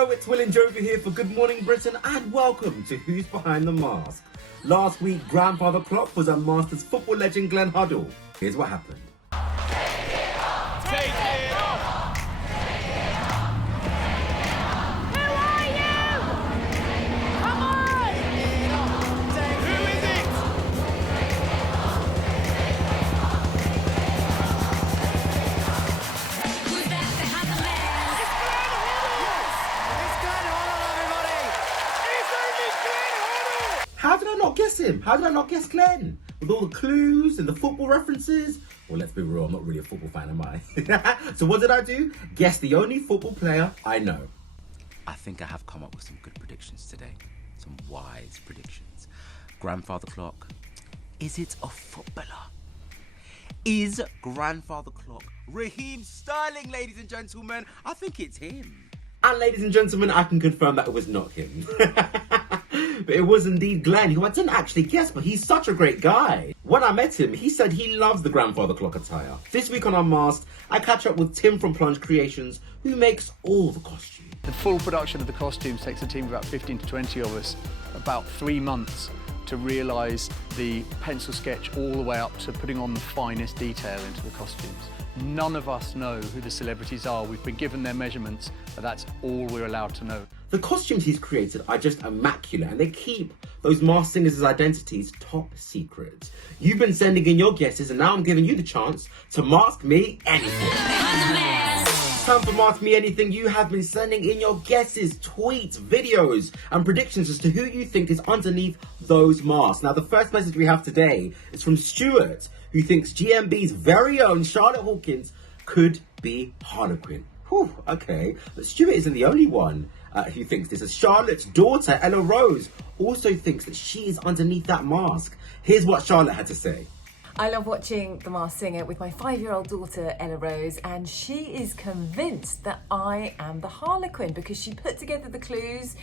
Hello, it's Njobvu here for Good Morning Britain and welcome to Who's Behind the Mask. Last week, Grandfather Clock was unmasked as football legend Glenn Hoddle. Here's what happened. Take it off! Who are you? Come on! Who is it? Who's that behind the mask? It's Glenn Hoddle, everybody! It's only Glenn Hoddle! How did I not guess him? How did I not guess Glenn? With all the clues and the football references? Well, let's be real, I'm not really a football fan, am I? So what did I do? Guess the only football player I know. I think I have come up with some good predictions today. Some wise predictions. Grandfather Clock, is it a footballer? Is Grandfather Clock Raheem Sterling, ladies and gentlemen? I think it's him. And ladies and gentlemen, I can confirm that it was not him. But it was indeed Glenn, who I didn't actually guess, but he's such a great guy. When I met him, he said he loves the Grandfather Clock attire. This week on Unmasked, I catch up with Tim from Plunge Creations, who makes all the costumes. The full production of the costumes takes a team of about 15 to 20 of us about 3 months to realise the pencil sketch all the way up to putting on the finest detail into the costumes. None of us know who the celebrities are. We've been given their measurements, but that's all we're allowed to know. The costumes he's created are just immaculate, and they keep those masked singers' identities top secret. You've been sending in your guesses, and now I'm giving you the chance to mask me anything. It's time for Mask Me Anything. You have been sending in your guesses, tweets, videos, and predictions as to who you think is underneath those masks. Now, the first message we have today is from Stuart, who thinks GMB's very own Charlotte Hawkins could be Harlequin. Whew, okay, but Stuart isn't the only one who thinks this. As Charlotte's daughter, Ella Rose, also thinks that she is underneath that mask. Here's what Charlotte had to say. I love watching The Masked Singer with my 5-year-old daughter, Ella Rose, and she is convinced that I am the Harlequin because she put together the clues.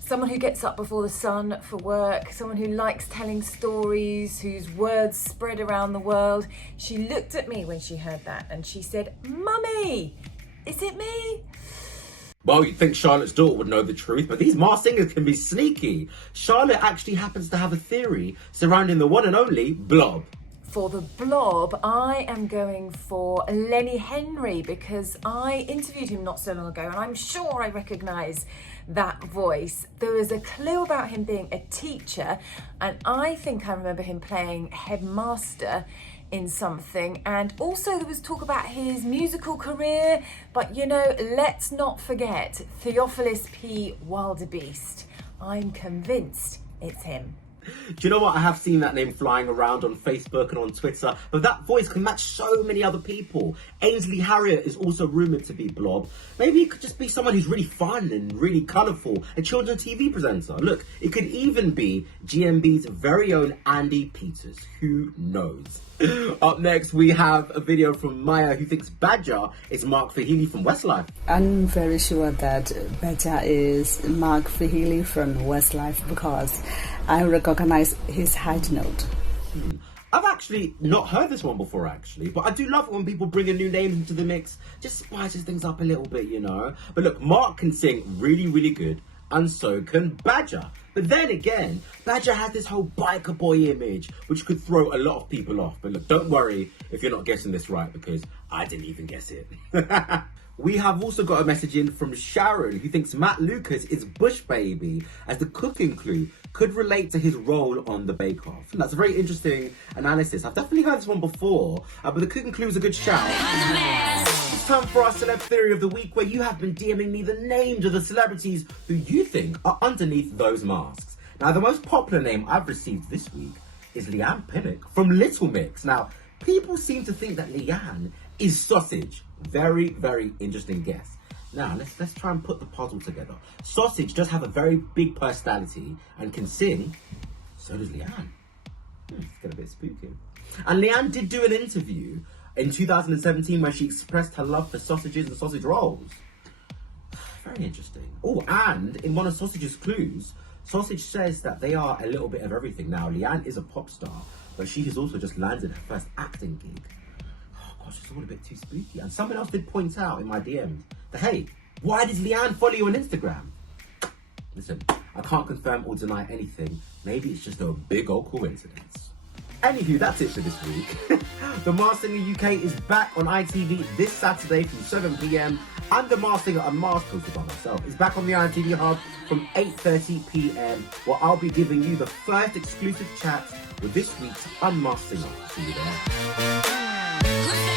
Someone who gets up before the sun for work, someone who likes telling stories, whose words spread around the world. She looked at me when she heard that and she said, "Mummy, is it me?" Well, you'd think Charlotte's daughter would know the truth, but these masked singers can be sneaky. Charlotte actually happens to have a theory surrounding the one and only Blob. For the Blob, I am going for Lenny Henry because I interviewed him not so long ago and I'm sure I recognise that voice. There was a clue about him being a teacher and I think I remember him playing headmaster in something, and also there was talk about his musical career, but you know, let's not forget Theophilus P. Wildebeest. I'm convinced it's him. Do you know what? I have seen that name flying around on Facebook and on Twitter, but that voice can match so many other people. Ainsley Harriott is also rumoured to be Blob. Maybe it could just be someone who's really fun and really colourful, a children's TV presenter. Look, it could even be GMB's very own Andy Peters. Who knows? Up next, we have a video from Maya, who thinks Badger is Mark Fahey from Westlife. I'm very sure that Badger is Mark Fahey from Westlife because I recognize his high note. I've actually not heard this one before, actually, but I do love it when people bring a new name into the mix. Just spices things up a little bit, you know. But look, Mark can sing really, really good, and so can Badger. But then again, Badger has this whole biker boy image, which could throw a lot of people off. But look, don't worry if you're not guessing this right, because I didn't even guess it. We have also got a message in from Sharon, who thinks Matt Lucas is Bush Baby, as the cooking clue could relate to his role on the Bake Off. And that's a very interesting analysis. I've definitely heard this one before, but the cooking clue is a good shout. It's time for our celeb theory of the week, where you have been DMing me the names of the celebrities who you think are underneath those masks. Now, the most popular name I've received this week is Leigh-Anne Pinnock from Little Mix. Now, people seem to think that Leigh-Anne is Sausage. Very, very interesting guess. Now, let's try and put the puzzle together. Sausage does have a very big personality and can sing. So does Leigh-Anne. It's getting a bit spooky. And Leigh-Anne did do an interview in 2017 where she expressed her love for sausages and sausage rolls. Very interesting. Oh, and in one of Sausage's clues, Sausage says that they are a little bit of everything. Now, Leigh-Anne is a pop star, but she has also just landed her first acting gig. Oh gosh, it's all a bit too spooky. And someone else did point out in my DMs that, hey, Why does Leigh-Anne follow you on Instagram? Listen, I can't confirm or deny anything. Maybe it's just a big old coincidence. Anywho, that's it for this week. The Masked Singer UK is back on ITV this Saturday from 7 p.m. and The Masked Singer Unmasked, hosted by myself, is back on the ITV Hub from 8:30 p.m. where I'll be giving you the first exclusive chat with this week's Unmasked Singer. See you there.